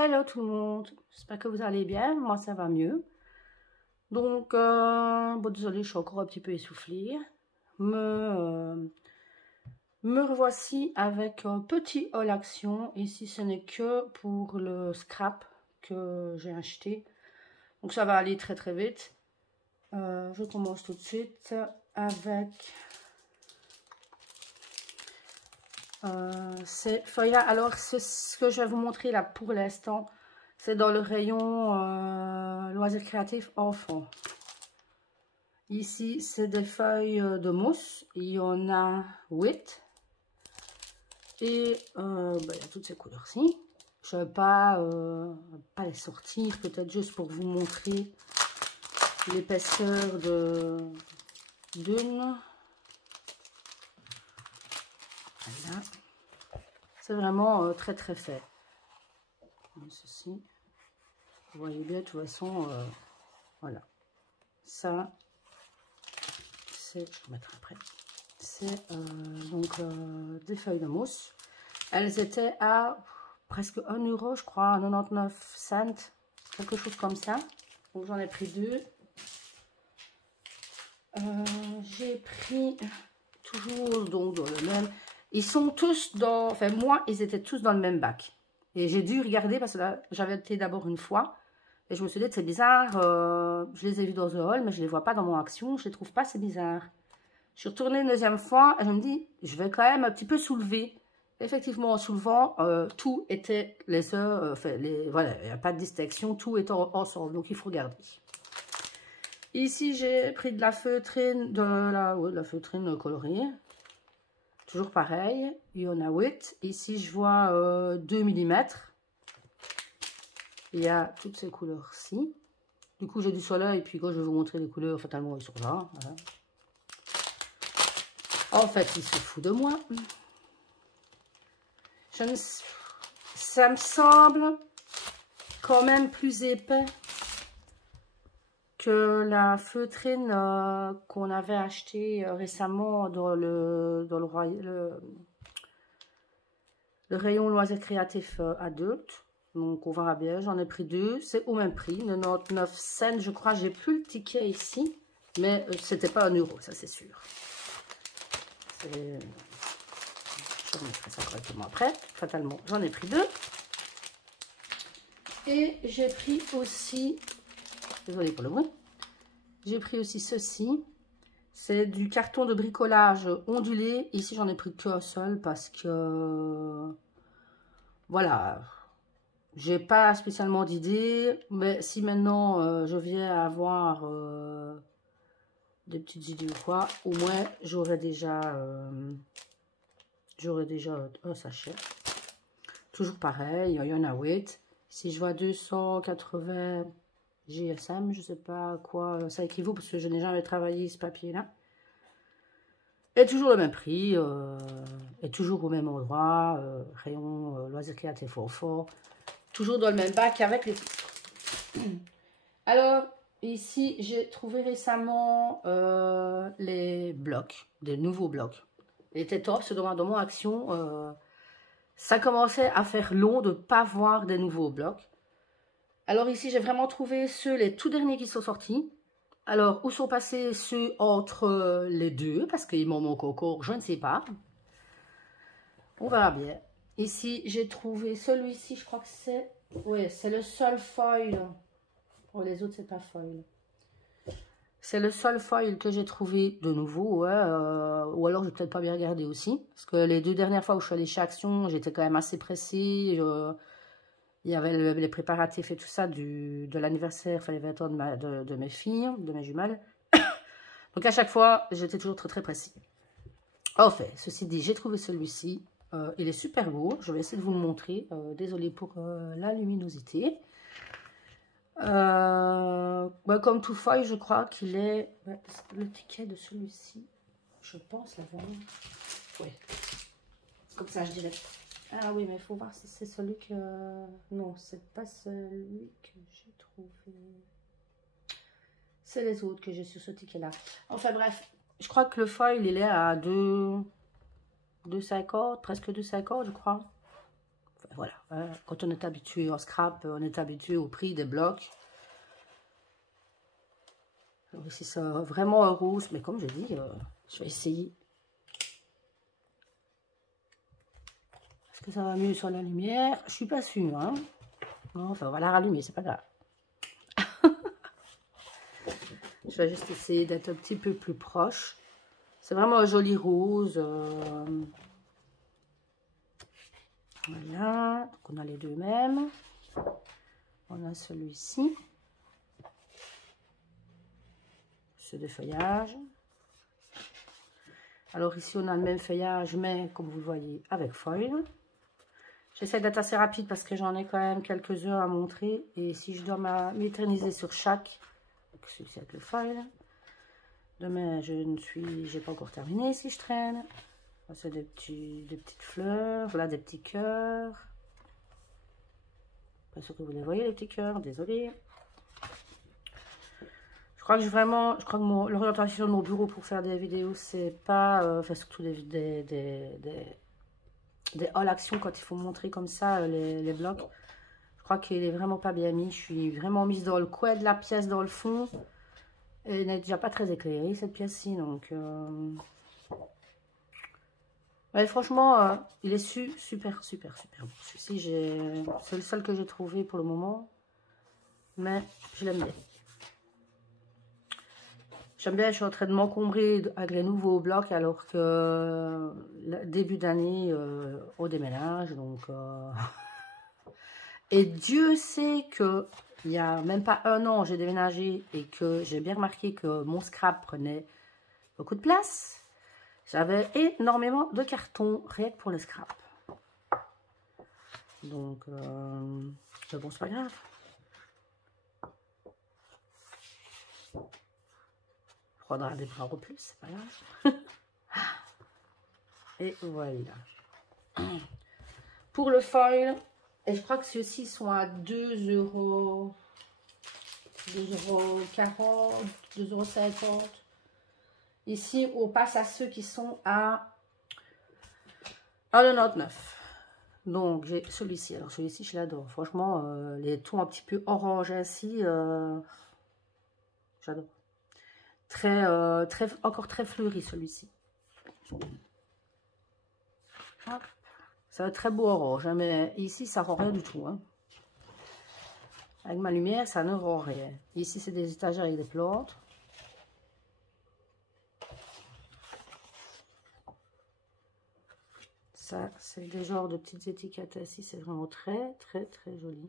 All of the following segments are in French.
Hello tout le monde, j'espère que vous allez bien, moi ça va mieux. Donc, bon désolé, je suis encore un petit peu essoufflée. Me revoici avec un petit haul action. Ici ce n'est que pour le scrap que j'ai acheté. Donc ça va aller très très vite. Je commence tout de suite avec ces feuilles-là. Alors ce que je vais vous montrer là pour l'instant, c'est dans le rayon loisirs créatifs enfants. Ici, c'est des feuilles de mousse. Il y en a 8. Et il y a toutes ces couleurs-ci. Je ne vais pas les sortir, peut-être juste pour vous montrer l'épaisseur d'une. Voilà. C'est vraiment très très fait. Ceci, vous voyez bien, de toute façon, voilà. Ça, c'est, je vais mettre après. C'est donc des feuilles de mousse. Elles étaient à presque 1 euro, je crois, 99 cents, quelque chose comme ça. Donc j'en ai pris 2. J'ai pris toujours donc dans le même. Ils sont tous dans, enfin moi, ils étaient tous dans le même bac. Et j'ai dû regarder parce que là, j'avais été d'abord une fois. Et je me suis dit, c'est bizarre, je les ai vus dans The Hall, mais je ne les vois pas dans mon action. Je ne les trouve pas, c'est bizarre. Je suis retournée une deuxième fois et je me dis, je vais quand même un petit peu soulever. Effectivement, en soulevant, tout était les heures, voilà, il n'y a pas de distinction, tout est ensemble, donc il faut regarder. Ici, j'ai pris de la feutrine, de la feutrine colorée. Toujours pareil, il y en a 8. Ici, je vois 2 mm. Il y a toutes ces couleurs-ci. Du coup, j'ai du soleil, et puis quand je vais vous montrer les couleurs, fatalement, ils sont là. Voilà. En fait, il se fout de moi. Ça me semble quand même plus épais que la feutrine qu'on avait achetée récemment dans le rayon loisirs créatifs adultes. Donc on verra bien, j'en ai pris 2, c'est au même prix, 99 cents je crois, j'ai plus le ticket ici, mais c'était pas 1 euro, ça c'est sûr. Je remettrai ça correctement après, fatalement j'en ai pris 2. Et j'ai pris aussi, désolé pour le bruit, j'ai pris aussi ceci, c'est du carton de bricolage ondulé. Ici j'en ai pris qu'un seul parce que, voilà, j'ai pas spécialement d'idée, mais si maintenant je viens avoir des petites idées ou quoi, au moins j'aurais déjà un sachet. Toujours pareil, il y en a 8. Si je vois 280 GSM, je sais pas à quoi ça équivaut parce que je n'ai jamais travaillé ce papier-là. Et toujours le même prix, et toujours au même endroit, rayon loisirs créatifs enfants. Toujours dans le même bac avec les titres. Alors, ici, j'ai trouvé récemment les blocs, des nouveaux blocs. Il était top, c'est dans mon action. Ça commençait à faire long de ne pas voir des nouveaux blocs. Alors ici, j'ai vraiment trouvé les tout derniers qui sont sortis. Alors, où sont passés ceux entre les deux? Parce qu'il m'en manque encore, je ne sais pas. On verra bien. Ici, j'ai trouvé celui-ci, je crois que c'est... Oui, c'est le seul foil. Oh, les autres, c'est pas foil. C'est le seul foil que j'ai trouvé de nouveau. Ouais, ou alors, je vais peut-être pas bien regarder aussi. Parce que les 2 dernières fois où je suis allée chez Action, j'étais quand même assez pressée. Il y avait les préparatifs et tout ça de l'anniversaire, enfin les 20 ans de mes filles, de mes jumelles. Donc, à chaque fois, j'étais toujours très, très pressée. Enfin, ceci dit, j'ai trouvé celui-ci. Il est super beau. Je vais essayer de vous le montrer. Désolée pour la luminosité. Comme tout foil, je crois qu'il est... le ticket de celui-ci, je pense l'avoir. Oui. Comme ça, je dirais. Ah oui, mais il faut voir si c'est celui que... Non, c'est pas celui que j'ai trouvé. C'est les autres que j'ai sur ce ticket-là. Enfin bref, je crois que le foil, il est à 2,50, presque 2,50, je crois. Enfin, voilà. Hein. Quand on est habitué au scrap, on est habitué au prix des blocs. Alors ici, c'est vraiment un rose, mais comme je dis, je vais essayer. Est-ce que ça va mieux sur la lumière? Je suis pas sûre. Hein. Non, enfin, on va la rallumer, c'est pas grave. Je vais juste essayer d'être un petit peu plus proche. C'est vraiment un joli rose. Voilà. Donc, on a les deux mêmes. On a celui-ci. C'est des feuillages. Alors ici, on a le même feuillage, mais comme vous le voyez, avec foil. J'essaie d'être assez rapide parce que j'en ai quand même quelques heures à montrer. Et si je dois m'éterniser sur chaque, celui-ci avec le foil. Demain, j'ai pas encore terminé si je traîne. C'est des petites fleurs, là des petits cœurs. Pas sûr que vous les voyez les petits cœurs, désolé. Je crois que l'orientation de mon bureau pour faire des vidéos, c'est pas, enfin surtout des all actions quand il faut montrer comme ça les blocs. Je crois qu'il est vraiment pas bien mis. Je suis vraiment mise dans le coin de la pièce, dans le fond. Et elle n'est déjà pas très éclairée cette pièce-ci, donc... Ouais, franchement, il est super bon. Celui-ci, c'est le seul que j'ai trouvé pour le moment. Mais je l'aime bien. J'aime bien, je suis en train de m'encombrer avec les nouveaux blocs alors que début d'année, on déménage. Donc, et Dieu sait que il n'y a même pas un an, j'ai déménagé et que j'ai bien remarqué que mon scrap prenait beaucoup de place. J'avais énormément de cartons, rien que pour le scrap. Donc, bon, c'est pas grave. Il faudra des bras plus, c'est pas grave. Et voilà. Pour le foil, et je crois que ceux-ci sont à 2,40 €, 2,50 €. Ici, on passe à ceux qui sont à 1,99 €. Donc, j'ai celui-ci. Alors, celui-ci, je l'adore. Franchement, les tons un petit peu orange ainsi, j'adore. Encore très fleuri, celui-ci. C'est un très beau orange, hein, mais ici, ça rend rien du tout. Hein. Avec ma lumière, ça ne rend rien. Ici, c'est des étagères avec des plantes. Ça, c'est des genres de petites étiquettes ici. C'est vraiment très joli.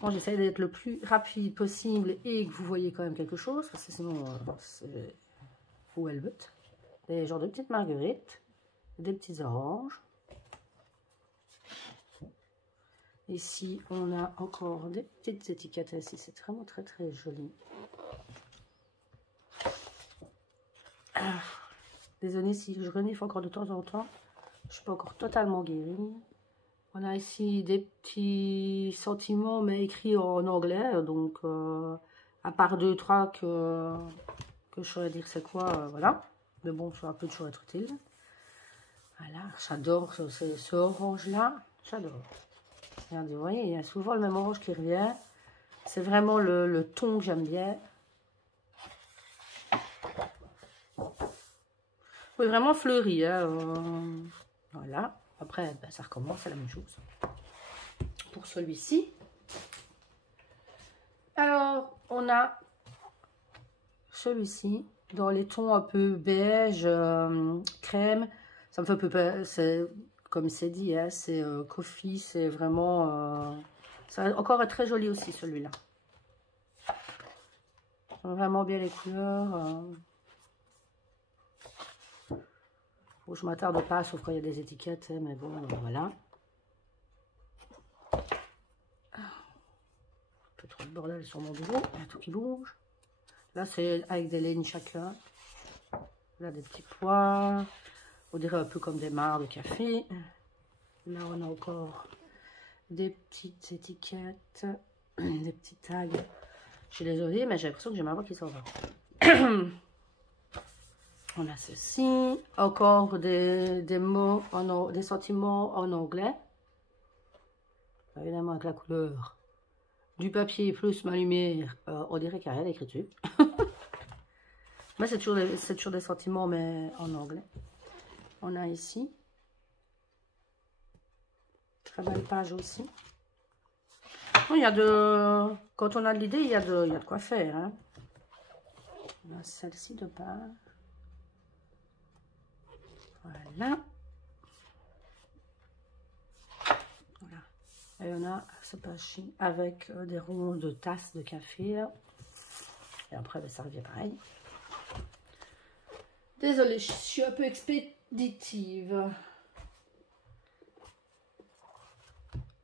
Bon, j'essaie d'être le plus rapide possible et que vous voyez quand même quelque chose. Parce que sinon, c'est où elle veut. Des genres de petites marguerites. Des petits oranges. Ici, on a encore des petites étiquettes ici. C'est vraiment très joli. Désolée si je renifle encore de temps en temps. Je ne suis pas encore totalement guérie. On a ici des petits sentiments, mais écrits en anglais. Donc, à part 2, 3 que je saurais dire c'est quoi, voilà. Mais bon, ça peut toujours être utile. Voilà, j'adore ce orange-là. J'adore. Regardez, vous voyez, il y a souvent le même orange qui revient. C'est vraiment le ton que j'aime bien. Oui, vraiment fleuri. Hein, voilà. Après, ben, ça recommence, c'est la même chose. Pour celui-ci. Alors, on a celui-ci. Dans les tons un peu beige, crème. Ça me fait un peu... Comme c'est dit, hein, c'est coffee. C'est vraiment... ça va encore être très joli aussi, celui-là. Vraiment bien les couleurs. Je ne m'attarde pas, sauf quand il y a des étiquettes, hein, mais bon, voilà. Un peu trop de bordel sur mon bureau, il y a tout qui bouge. Là, c'est avec des lignes chacun. Là, des petits pois. On dirait un peu comme des mares de café. Là, on a encore des petites étiquettes, des petits tags. Je suis désolée, mais j'ai l'impression que j'ai ma voix qui s'en va. On a ceci, encore des mots, des sentiments en anglais. Évidemment avec la couleur du papier plus ma lumière, on dirait qu'il n'y a rien d'écriture. Mais c'est toujours des sentiments, mais en anglais. On a ici. Très belle page aussi. Bon, il y a quand on a de l'idée, il y a de quoi faire. Hein. On a celle-ci de page. Voilà. Voilà. Et on a ce page-ci avec des ronds de tasses de café. Là. Et après, ben, ça revient pareil. Désolée, je suis un peu expéditive.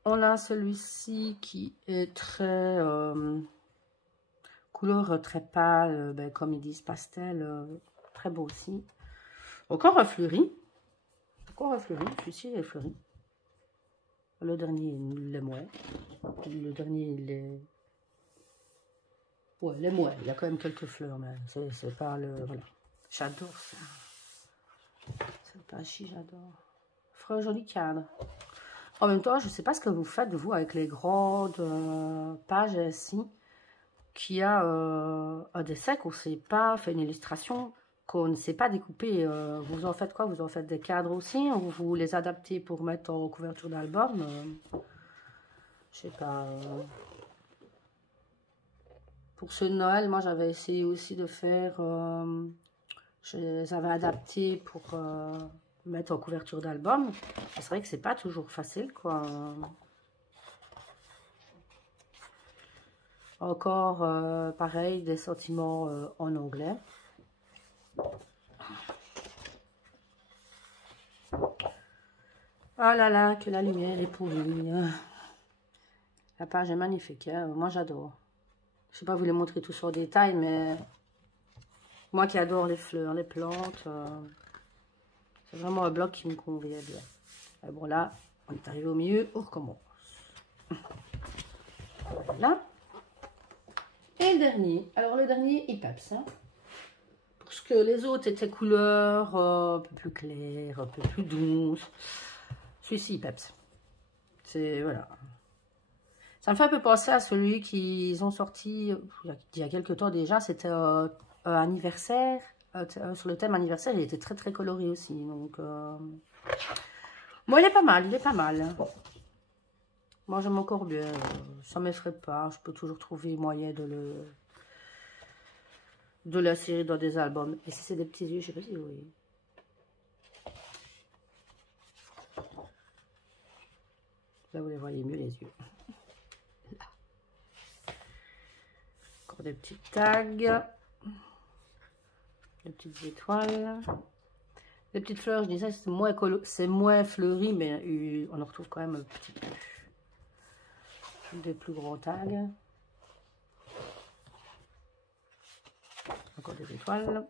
On a celui-ci qui est très couleur très pâle, ben, comme ils disent pastel, très beau aussi. Encore un fleuri. Encore un fleuri, celui-ci est fleuri. Le dernier, il est moins. Le dernier, il est... Ouais, il est moins. Il y a quand même quelques fleurs, mais c'est pas le... Voilà. J'adore ça. C'est pas chi, j'adore. Ferait un joli cadre. En même temps, je ne sais pas ce que vous faites, vous, avec les grandes pages ici, qui a un dessin qu'on ne sait pas, fait une illustration qu'on ne sait pas découper. Vous en faites quoi? Vous en faites des cadres aussi? Ou vous les adaptez pour mettre en couverture d'album? Je sais pas. Pour ce Noël, moi, j'avais essayé aussi de faire... je les avais adaptés pour... mettre en couverture d'album. C'est vrai que c'est pas toujours facile, quoi. Encore, pareil, des sentiments en anglais. Oh là là, que la lumière est pourrie. La page est magnifique, hein. Moi j'adore. Je sais pas vous les montrer tous en détail, mais moi qui adore les fleurs, les plantes... c'est vraiment un bloc qui me convient bien. Et bon, là, on est arrivé au milieu, on recommence. Voilà. Et le dernier. Alors, le dernier, il peps. Hein. Parce que les autres étaient couleurs un peu plus claires, un peu plus douces. Celui-ci, il peps. C'est, voilà. Ça me fait un peu penser à celui qu'ils ont sorti il y a quelques temps déjà. C'était un anniversaire. Sur le thème anniversaire, il était très très coloré aussi. Donc, bon, il est pas mal, il est pas mal. Moi, j'aime encore bien. Ça ne m'effraie pas. Je peux toujours trouver moyen de l'insérer dans des albums. Et si c'est des petits yeux, je sais pas si vous voyez. Là, vous les voyez mieux, les yeux. Là. Encore des petits tags. Des petites étoiles. Les petites fleurs, je disais, c'est moins fleuri, mais on en retrouve quand même un petit peu. Des plus gros tags. Encore des étoiles.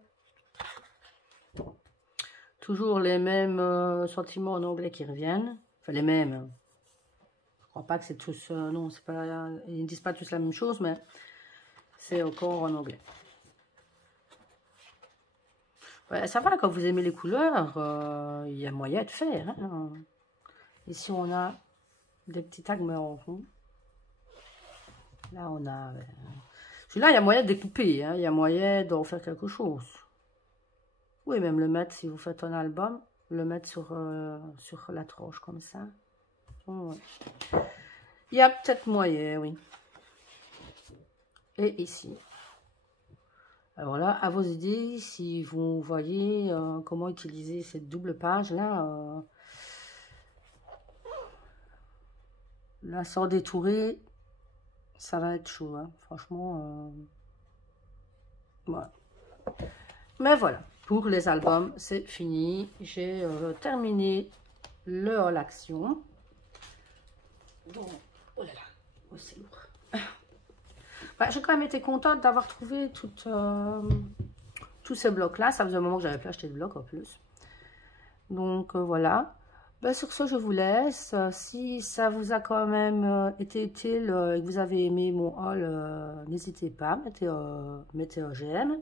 Toujours les mêmes sentiments en anglais qui reviennent. Enfin, les mêmes. Je crois pas que c'est tous... non, c'est pas... Ils ne disent pas tous la même chose, mais c'est encore en anglais. Ouais, ça va, quand vous aimez les couleurs, il y a moyen de faire. Hein. Ici, on a des petits tags, mais en rond. Là, on a... celui-là, il y a moyen de découper. Hein. Il y a moyen d'en faire quelque chose. Oui, même le mettre, si vous faites un album, le mettre sur la tranche, comme ça. Oh, ouais. Il y a peut-être moyen, oui. Et ici. Alors là, à vos idées, si vous voyez comment utiliser cette double page-là, là, sans détourer, ça va être chaud, hein. Franchement. Voilà. Mais voilà, pour les albums, c'est fini. J'ai terminé le haul action. Donc, oh là là, oh, c'est lourd. Bah, j'ai quand même été contente d'avoir trouvé tous ces blocs-là. Ça faisait un moment que j'avais plus acheté de blocs en plus. Donc, voilà. Ben, sur ce, je vous laisse. Si ça vous a quand même été utile et que vous avez aimé mon haul, n'hésitez pas, mettez un j'aime.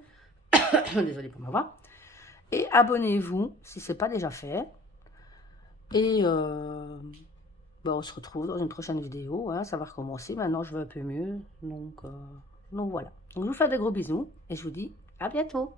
Désolée pour ma voix. Et abonnez-vous si ce n'est pas déjà fait. Et on se retrouve dans une prochaine vidéo. Hein, ça va recommencer. Maintenant, je vais un peu mieux. Donc voilà. Donc, je vous fais de gros bisous. Et je vous dis à bientôt.